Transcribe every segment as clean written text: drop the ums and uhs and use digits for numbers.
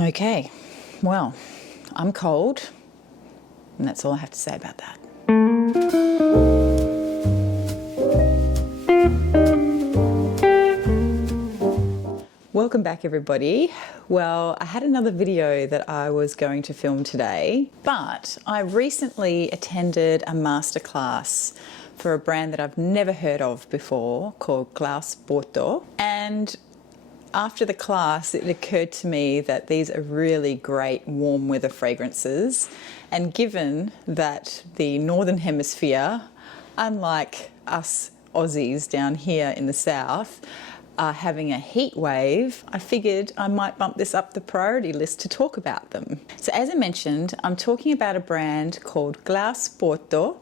Okay, well, I'm cold, and that's all I have to say about that. Welcome back, everybody. Well, I had another video that I was going to film today, but I recently attended a masterclass for a brand that I've never heard of before called CLAUS PORTO, and after the class, it occurred to me that these are really great warm weather fragrances. And given that the Northern Hemisphere, unlike us Aussies down here in the south, are having a heat wave, I figured I might bump this up the priority list to talk about them. So as I mentioned, I'm talking about a brand called CLAUS PORTO,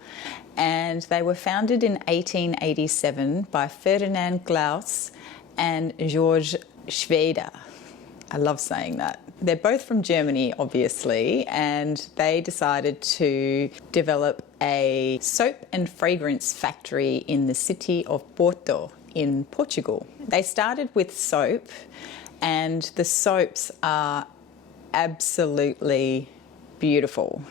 and they were founded in 1887 by Ferdinand Claus and George Schweder. I love saying that. They're both from Germany, obviously, and they decided to develop a soap and fragrance factory in the city of Porto in Portugal. They started with soap, and the soaps are absolutely beautiful.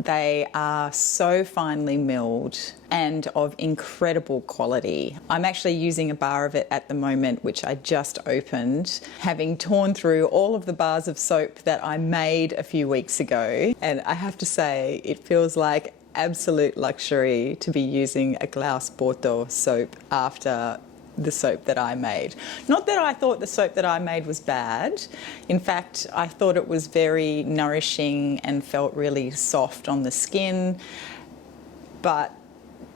They are so finely milled and of incredible quality. I'm actually using a bar of it at the moment, which I just opened, having torn through all of the bars of soap that I made a few weeks ago. And I have to say, it feels like absolute luxury to be using a CLAUS PORTO soap after the soap that I made. Not that I thought the soap that I made was bad. In fact, I thought it was very nourishing and felt really soft on the skin. But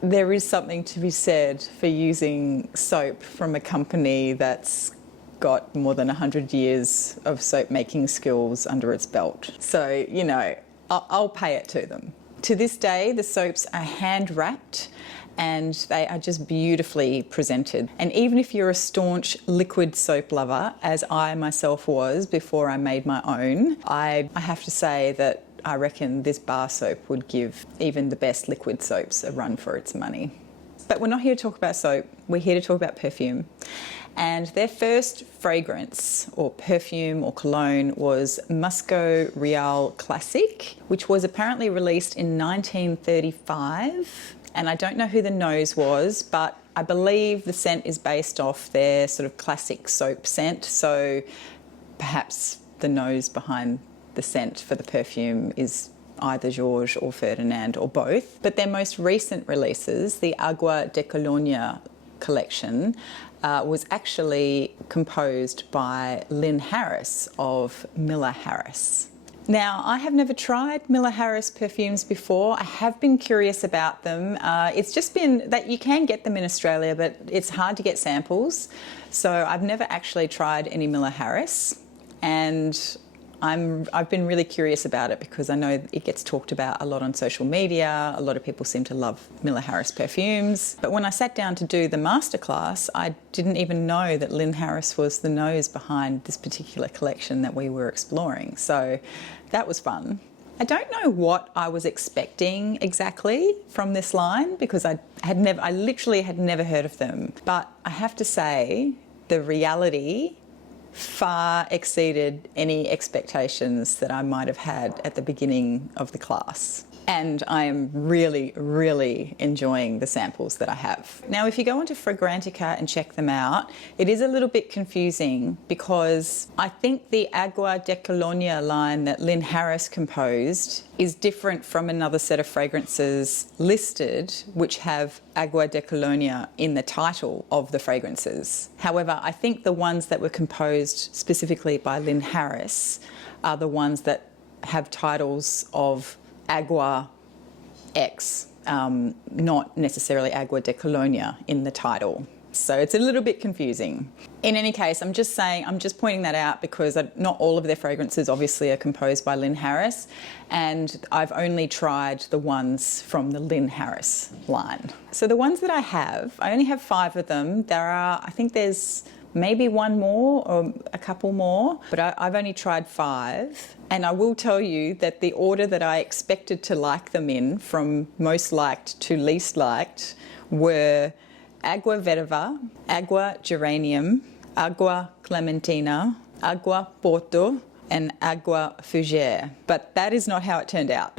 there is something to be said for using soap from a company that's got more than 100 years of soap making skills under its belt. So, you know, I'll pay it to them. To this day, the soaps are hand wrapped, and they are just beautifully presented. And even if you're a staunch liquid soap lover, as I myself was before I made my own, I have to say that I reckon this bar soap would give even the best liquid soaps a run for its money. But we're not here to talk about soap, we're here to talk about perfume. And their first fragrance or perfume or cologne was Musco Real Classic, which was apparently released in 1935. And I don't know who the nose was, but I believe the scent is based off their sort of classic soap scent. So perhaps the nose behind the scent for the perfume is either George or Ferdinand or both. But their most recent releases, the Agua de Colonia collection, was actually composed by Lynn Harris of Miller Harris. Now, I have never tried Miller Harris perfumes before. I have been curious about them. It's just been that you can get them in Australia, but it's hard to get samples. So I've never actually tried any Miller Harris, and I've been really curious about it because I know it gets talked about a lot on social media. A lot of people seem to love Miller Harris perfumes. But when I sat down to do the masterclass, I didn't even know that Lynn Harris was the nose behind this particular collection that we were exploring. So that was fun. I don't know what I was expecting exactly from this line because I literally had never heard of them. But I have to say, the reality far exceeded any expectations that I might have had at the beginning of the class. And I am really, really enjoying the samples that I have. Now, if you go onto Fragrantica and check them out, it is a little bit confusing because I think the Agua de Colonia line that Lynn Harris composed is different from another set of fragrances listed which have Agua de Colonia in the title of the fragrances. However, I think the ones that were composed specifically by Lynn Harris are the ones that have titles of Agua X, not necessarily Agua de Colonia in the title. So it's a little bit confusing. In any case, I'm just pointing that out because not all of their fragrances obviously are composed by Lynn Harris, and I've only tried the ones from the Lynn Harris line. So the ones that I only have 5 of them. I think there's maybe one more or a couple more, but I've only tried 5. And I will tell you that the order that I expected to like them in, from most liked to least liked, were Agave Vetiver, Agua Geranium, Agua Clementina, Aguaporto, and Agave Fujere, but that is not how it turned out.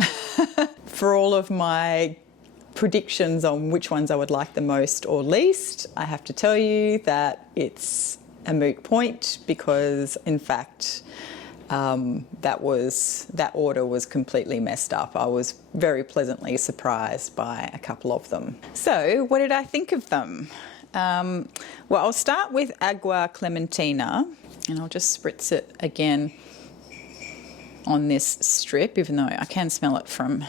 For all of my predictions on which ones I would like the most or least, I have to tell you that it's a moot point because, in fact, that order was completely messed up. I was very pleasantly surprised by a couple of them. So what did I think of them? Well, I'll start with Agua Clementina, and I'll just spritz it again on this strip, even though I can smell it from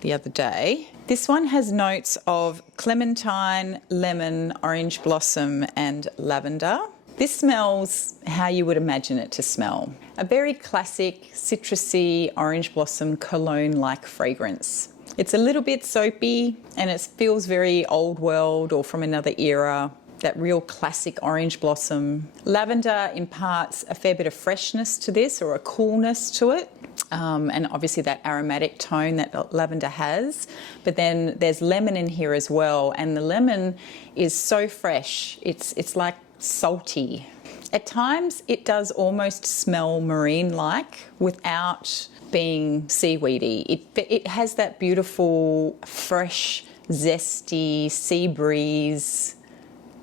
the other day. This one has notes of clementine, lemon, orange blossom, and lavender. This smells how you would imagine it to smell. A very classic citrusy orange blossom cologne-like fragrance. It's a little bit soapy and it feels very old world or from another era, that real classic orange blossom. Lavender imparts a fair bit of freshness to this, or a coolness to it. And obviously that aromatic tone that lavender has. But then there's lemon in here as well, and the lemon is so fresh. It's like salty. At times it does almost smell marine-like without being seaweedy. It has that beautiful, fresh, zesty sea breeze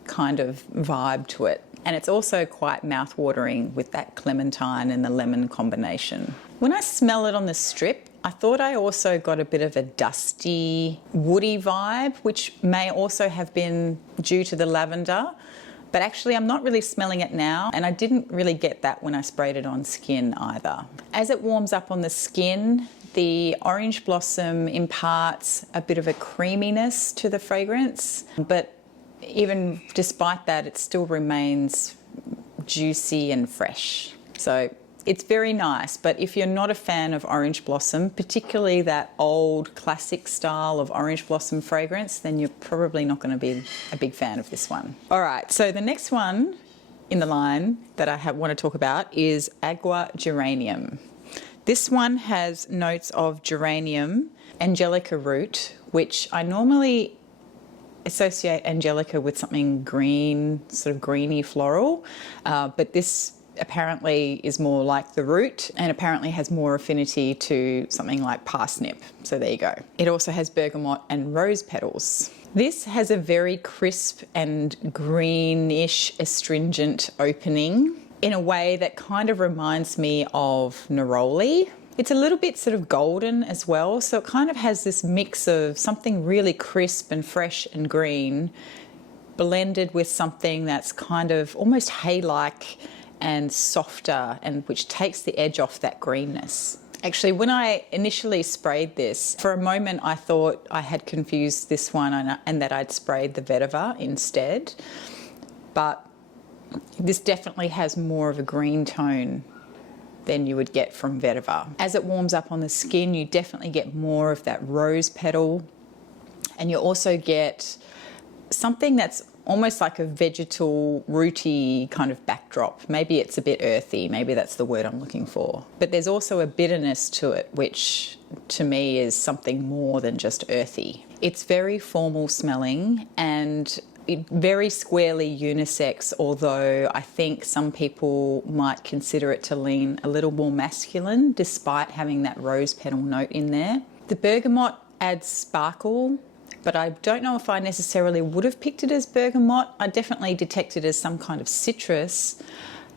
kind of vibe to it. And it's also quite mouth-watering with that clementine and the lemon combination. When I smell it on the strip, I thought I also got a bit of a dusty, woody vibe, which may also have been due to the lavender. But actually I'm not really smelling it now, and I didn't really get that when I sprayed it on skin either. As it warms up on the skin, the orange blossom imparts a bit of a creaminess to the fragrance, but even despite that, it still remains juicy and fresh. So it's very nice, but if you're not a fan of orange blossom, particularly that old classic style of orange blossom fragrance, then you're probably not going to be a big fan of this one. All right, so the next one in the line that I want to talk about is Agua Geranium. This one has notes of geranium, angelica root, which I normally associate angelica with something green, sort of greeny floral, but this apparently is more like the root and apparently has more affinity to something like parsnip. So there you go. It also has bergamot and rose petals. This has a very crisp and greenish astringent opening in a way that kind of reminds me of neroli. It's a little bit sort of golden as well, so it kind of has this mix of something really crisp and fresh and green blended with something that's kind of almost hay-like and softer, and which takes the edge off that greenness. Actually, when I initially sprayed this, for a moment I thought I had confused this one and that I'd sprayed the vetiver instead, but this definitely has more of a green tone than you would get from vetiver. As it warms up on the skin, you definitely get more of that rose petal, and you also get something that's almost like a vegetal, rooty kind of backdrop. Maybe it's a bit earthy, maybe that's the word I'm looking for. But there's also a bitterness to it, which to me is something more than just earthy. It's very formal smelling and very squarely unisex, although I think some people might consider it to lean a little more masculine despite having that rose petal note in there. The bergamot adds sparkle, but I don't know if I necessarily would have picked it as bergamot. I definitely detect it as some kind of citrus,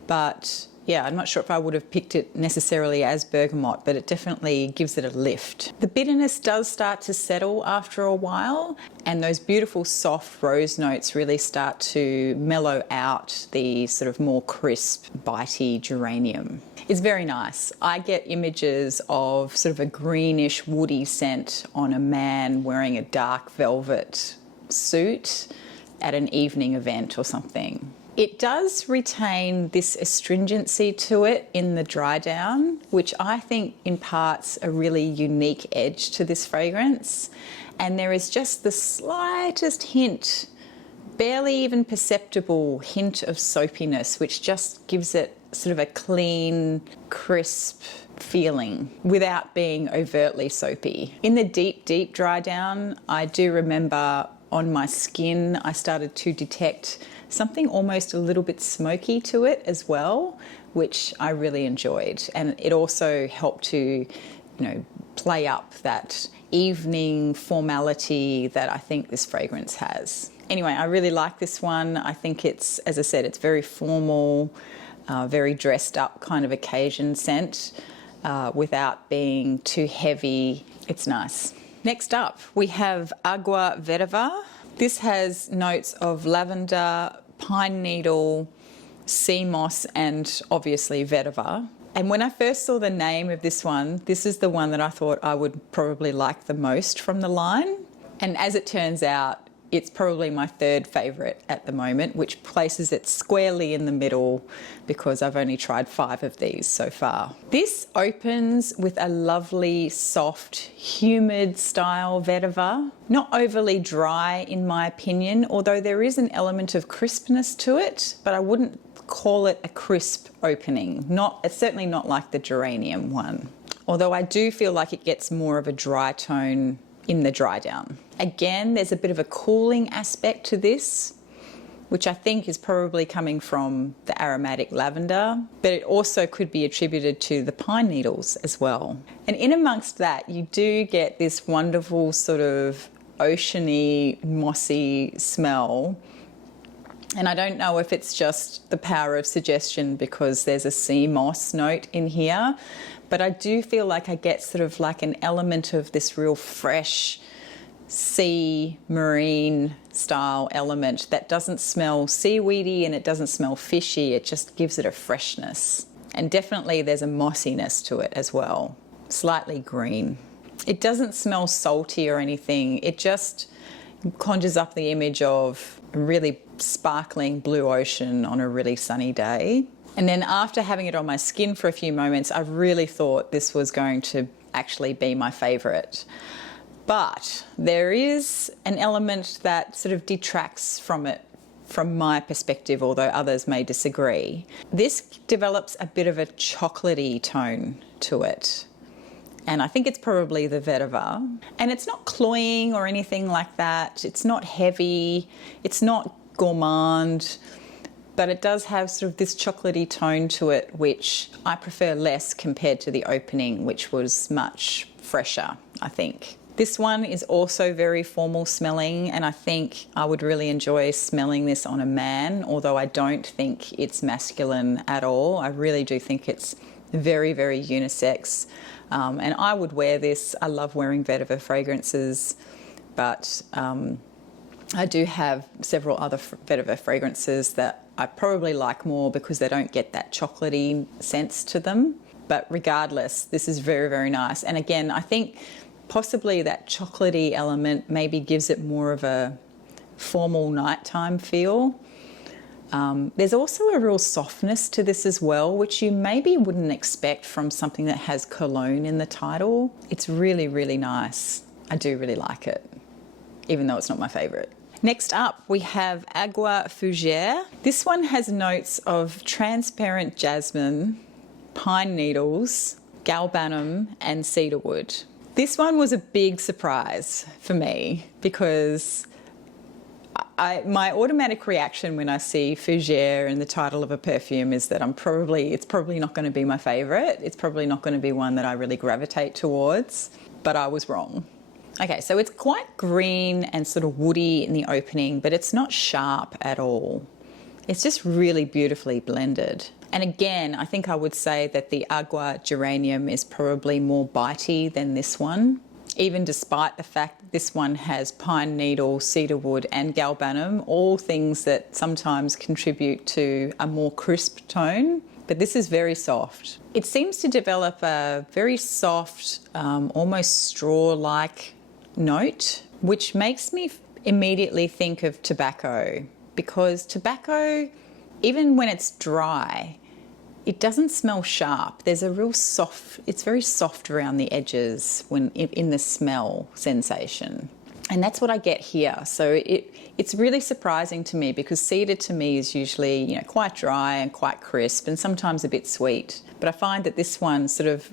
but yeah, I'm not sure if I would have picked it necessarily as bergamot, but it definitely gives it a lift. The bitterness does start to settle after a while, and those beautiful soft rose notes really start to mellow out the sort of more crisp, bitey geranium. It's very nice. I get images of sort of a greenish woody scent on a man wearing a dark velvet suit at an evening event or something. It does retain this astringency to it in the dry down, which I think imparts a really unique edge to this fragrance. And there is just the slightest hint, barely even perceptible hint of soapiness, which just gives it sort of a clean, crisp feeling without being overtly soapy. In the deep, deep dry down, I do remember on my skin, I started to detect something almost a little bit smoky to it as well, which I really enjoyed. And it also helped to, play up that evening formality that I think this fragrance has. Anyway, I really like this one. I think it's, as I said, it's very formal, very dressed up kind of occasion scent without being too heavy. It's nice. Next up, we have Agave Vetiver. This has notes of lavender, pine needle, sea moss, and obviously vetiver. And when I first saw the name of this one, this is the one that I thought I would probably like the most from the line. And as it turns out, it's probably my third favourite at the moment, which places it squarely in the middle because I've only tried 5 of these so far. This opens with a lovely, soft, humid style vetiver. Not overly dry in my opinion, although there is an element of crispness to it, but I wouldn't call it a crisp opening. It's certainly not like the geranium one. Although I do feel like it gets more of a dry tone in the dry down. Again, there's a bit of a cooling aspect to this, which I think is probably coming from the aromatic lavender, but it also could be attributed to the pine needles as well. And in amongst that, you do get this wonderful sort of oceany, mossy smell. And I don't know if it's just the power of suggestion because there's a sea moss note in here, but I do feel like I get sort of like an element of this real fresh sea marine style element that doesn't smell seaweedy and it doesn't smell fishy. It just gives it a freshness. And definitely there's a mossiness to it as well, slightly green. It doesn't smell salty or anything. It just conjures up the image of a really sparkling blue ocean on a really sunny day. And then after having it on my skin for a few moments, I really thought this was going to actually be my favourite. But there is an element that sort of detracts from it from my perspective, although others may disagree. This develops a bit of a chocolatey tone to it. And I think it's probably the vetiver. And it's not cloying or anything like that. It's not heavy. It's not gourmand. But it does have sort of this chocolatey tone to it, which I prefer less compared to the opening, which was much fresher, I think. This one is also very formal smelling, and I think I would really enjoy smelling this on a man, although I don't think it's masculine at all. I really do think it's very, very unisex. And I would wear this. I love wearing vetiver fragrances, but I do have several other vetiver fragrances that I probably like more because they don't get that chocolatey sense to them. But regardless, this is very, very nice. And again, I think possibly that chocolatey element maybe gives it more of a formal nighttime feel. There's also a real softness to this as well, which you maybe wouldn't expect from something that has cologne in the title. It's really, really nice. I do really like it, even though it's not my favourite. Next up, we have Agave Fujere. This one has notes of transparent jasmine, pine needles, galbanum, and cedarwood. This one was a big surprise for me because my automatic reaction when I see Fujere in the title of a perfume is that it's probably not going to be my favourite. It's probably not going to be one that I really gravitate towards, but I was wrong. Okay, so it's quite green and sort of woody in the opening, but it's not sharp at all. It's just really beautifully blended. And again, I think I would say that the Agua Geranium is probably more bitey than this one, even despite the fact that this one has pine needle, cedarwood and galbanum, all things that sometimes contribute to a more crisp tone. But this is very soft. It seems to develop a very soft, almost straw-like note, which makes me immediately think of tobacco, because tobacco, even when it's dry, it doesn't smell sharp. There's a real soft, it's very soft around the edges when in the smell sensation. And that's what I get here. So it's really surprising to me because cedar to me is usually, quite dry and quite crisp and sometimes a bit sweet. But I find that this one sort of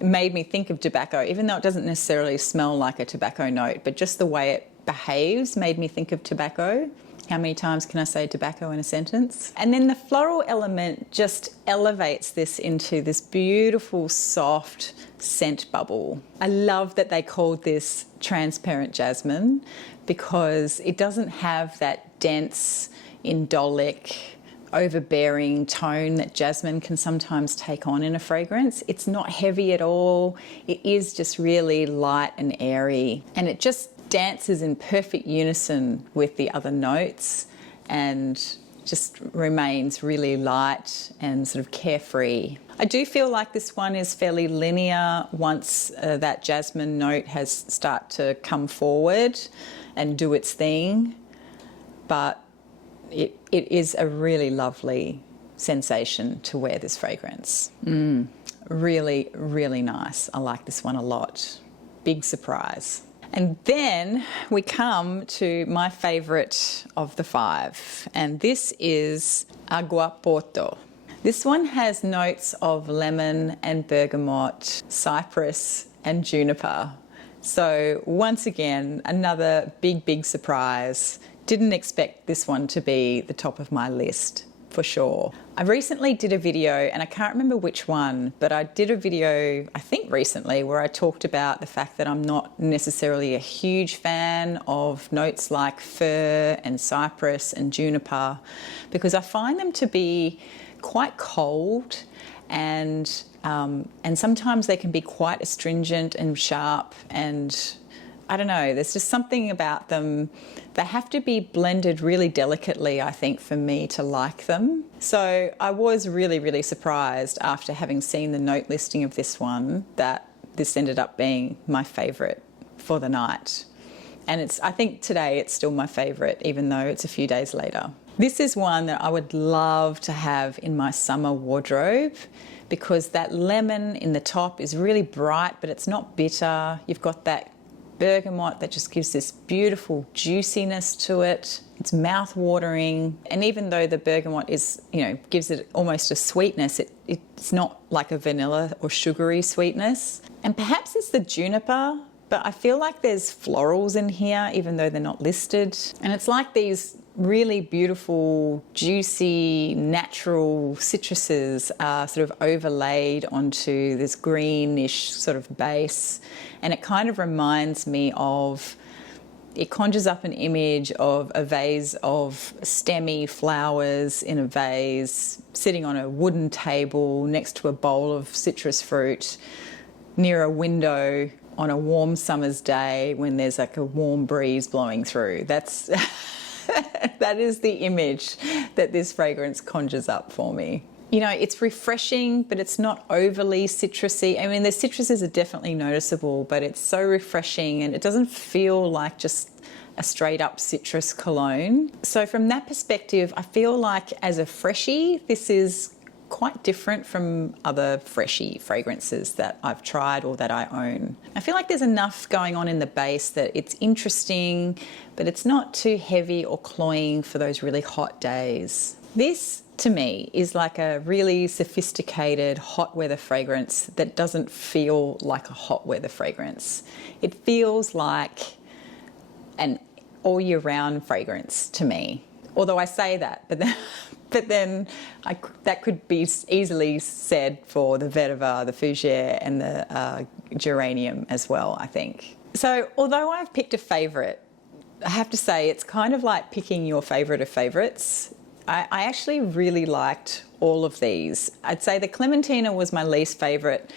made me think of tobacco, even though it doesn't necessarily smell like a tobacco note, but just the way it behaves made me think of tobacco. How many times can I say tobacco in a sentence? And then the floral element just elevates this into this beautiful, soft scent bubble. I love that they called this transparent jasmine because it doesn't have that dense, indolic, overbearing tone that jasmine can sometimes take on in a fragrance. It's not heavy at all. It is just really light and airy, and it just dances in perfect unison with the other notes and just remains really light and sort of carefree. I do feel like this one is fairly linear once that jasmine note has started to come forward and do its thing, but it is a really lovely sensation to wear this fragrance. Really, really nice. I like this one a lot. Big surprise. And then we come to my favourite of the 5, and this is Aguaporto. This one has notes of lemon and bergamot, cypress and juniper. So once again, another big surprise. Didn't expect this one to be the top of my list, for sure. I recently did a video, and I can't remember which one, but I did a video, I think recently, where I talked about the fact that I'm not necessarily a huge fan of notes like fir and cypress and juniper, because I find them to be quite cold, and sometimes they can be quite astringent and sharp, and I don't know, there's just something about them. They have to be blended really delicately, I think, for me to like them. So I was really surprised after having seen the note listing of this one that this ended up being my favourite for the night. And I think today it's still my favourite, even though it's a few days later. This is one that I would love to have in my summer wardrobe because that lemon in the top is really bright, but it's not bitter. You've got that bergamot that just gives this beautiful juiciness to it. It's mouth-watering, and even though the bergamot is, gives it almost a sweetness, it's not like a vanilla or sugary sweetness. And perhaps it's the juniper, but I feel like there's florals in here, even though they're not listed. And it's like these really beautiful, juicy, natural citruses are sort of overlaid onto this greenish sort of base. And it kind of reminds me of, it conjures up an image of a vase of stemmy flowers in a vase, sitting on a wooden table next to a bowl of citrus fruit, near a window on a warm summer's day when there's like a warm breeze blowing through. That's that is the image that this fragrance conjures up for me. It's refreshing, but it's not overly citrusy. I mean, the citruses are definitely noticeable, but it's so refreshing and it doesn't feel like just a straight up citrus cologne. So from that perspective, I feel like as a freshie, this is quite different from other freshie fragrances that I've tried or that I own. I feel like there's enough going on in the base that it's interesting, but it's not too heavy or cloying for those really hot days. This, to me, is like a really sophisticated hot weather fragrance that doesn't feel like a hot weather fragrance. It feels like an all year round fragrance to me. Although I say that, but then that could be easily said for the Vetiver, the Fujere and the geranium as well, I think. So although I've picked a favourite, I have to say it's kind of like picking your favourite of favourites. I actually really liked all of these. I'd say the Clementina was my least favourite,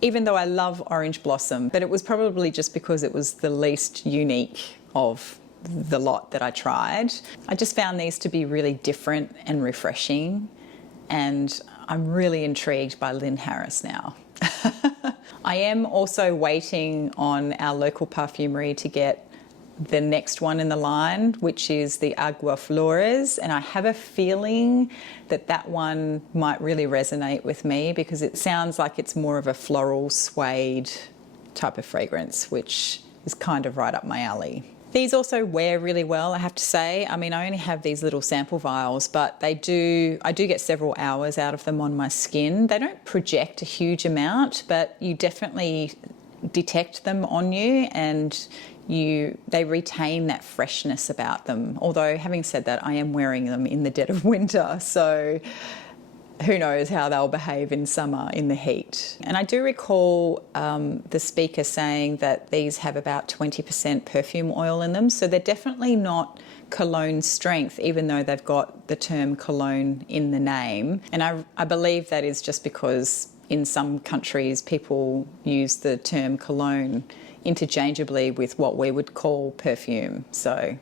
even though I love Orange Blossom, but it was probably just because it was the least unique of the lot that I tried. I just found these to be really different and refreshing, and I'm really intrigued by Lynn Harris now. I am also waiting on our local perfumery to get the next one in the line, which is the Agua Flores, and I have a feeling that that one might really resonate with me because it sounds like it's more of a floral suede type of fragrance, which is kind of right up my alley. These also wear really well, I have to say. I mean, I only have these little sample vials, but I do get several hours out of them on my skin. They don't project a huge amount, but you definitely detect them on you, and they retain that freshness about them. Although, having said that, I am wearing them in the dead of winter, so who knows how they'll behave in summer in the heat. And I do recall the speaker saying that these have about 20% perfume oil in them, so they're definitely not cologne strength, even though they've got the term cologne in the name. And I believe that is just because in some countries people use the term cologne interchangeably with what we would call perfume. So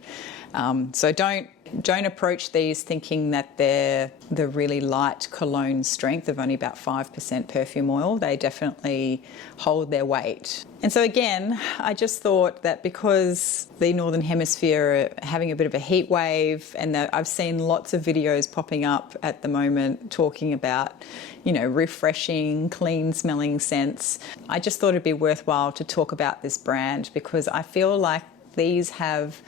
don't approach these thinking that they're the really light cologne strength of only about 5% perfume oil. They definitely hold their weight. And so again, I just thought that because the Northern Hemisphere are having a bit of a heat wave, and that I've seen lots of videos popping up at the moment talking about, you know, refreshing, clean smelling scents, I just thought it'd be worthwhile to talk about this brand, because I feel like these have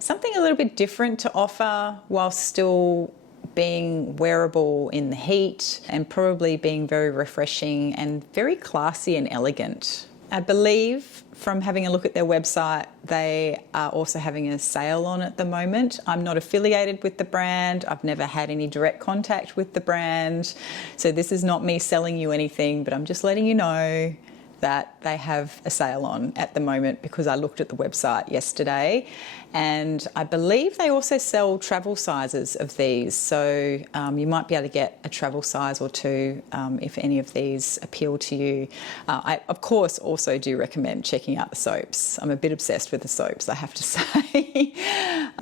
something a little bit different to offer while still being wearable in the heat, and probably being very refreshing and very classy and elegant. I believe from having a look at their website, they are also having a sale on at the moment. I'm not affiliated with the brand. I've never had any direct contact with the brand. So this is not me selling you anything, but I'm just letting you know that they have a sale on at the moment, because I looked at the website yesterday, and I believe they also sell travel sizes of these. So you might be able to get a travel size or two if any of these appeal to you. I, of course, also do recommend checking out the soaps. I'm a bit obsessed with the soaps, I have to say.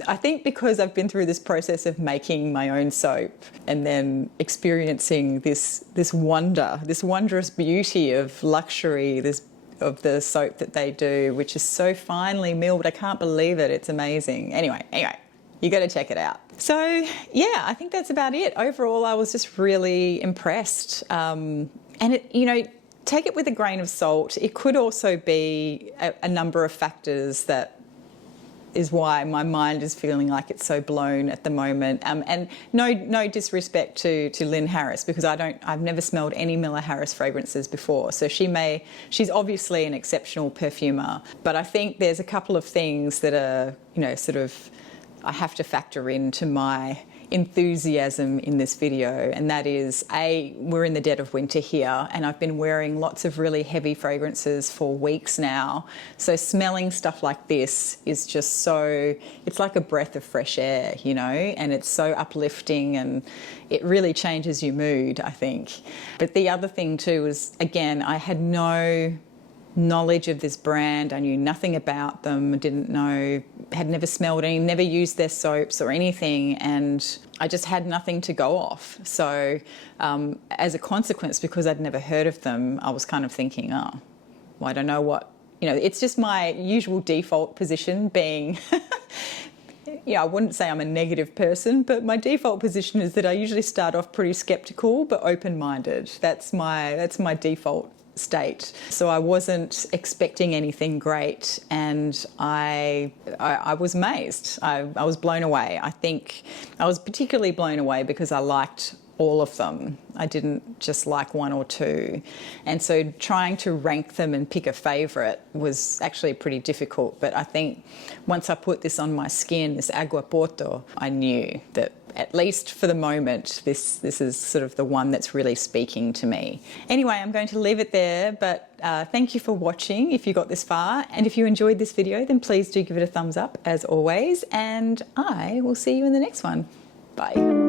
I think because I've been through this process of making my own soap and then experiencing this wondrous beauty of luxury, of the soap that they do, which is so finely milled. I can't believe it. It's amazing. Anyway, you got to check it out. So yeah, I think that's about it. Overall, I was just really impressed. And it, you know, take it with a grain of salt. It could also be a number of factors that is why my mind is feeling like it's so blown at the moment. And no disrespect to Lynn Harris, because I've never smelled any Miller Harris fragrances before. So she's obviously an exceptional perfumer, but I think there's a couple of things that are, you know, sort of, I have to factor into my enthusiasm in this video, and that is, we're in the dead of winter here, and I've been wearing lots of really heavy fragrances for weeks now, so smelling stuff like this is just so, it's like a breath of fresh air, you know, and it's so uplifting, and it really changes your mood, I think. But the other thing too is, again, I had no knowledge of this brand. I knew nothing about them, had never smelled any, never used their soaps or anything, and I just had nothing to go off. So as a consequence, because I'd never heard of them, I was kind of thinking, oh, well, I don't know what, you know, it's just my usual default position being yeah, I wouldn't say I'm a negative person, but my default position is that I usually start off pretty skeptical but open-minded. That's my default state. So I wasn't expecting anything great, and I was amazed. I was blown away. I think I was particularly blown away because I liked all of them. I didn't just like one or two. And so trying to rank them and pick a favourite was actually pretty difficult. But I think once I put this on my skin, this Aguaporto, I knew that at least for the moment, this is sort of the one that's really speaking to me. Anyway, I'm going to leave it there, but thank you for watching if you got this far. And if you enjoyed this video, then please do give it a thumbs up as always. And I will see you in the next one. Bye.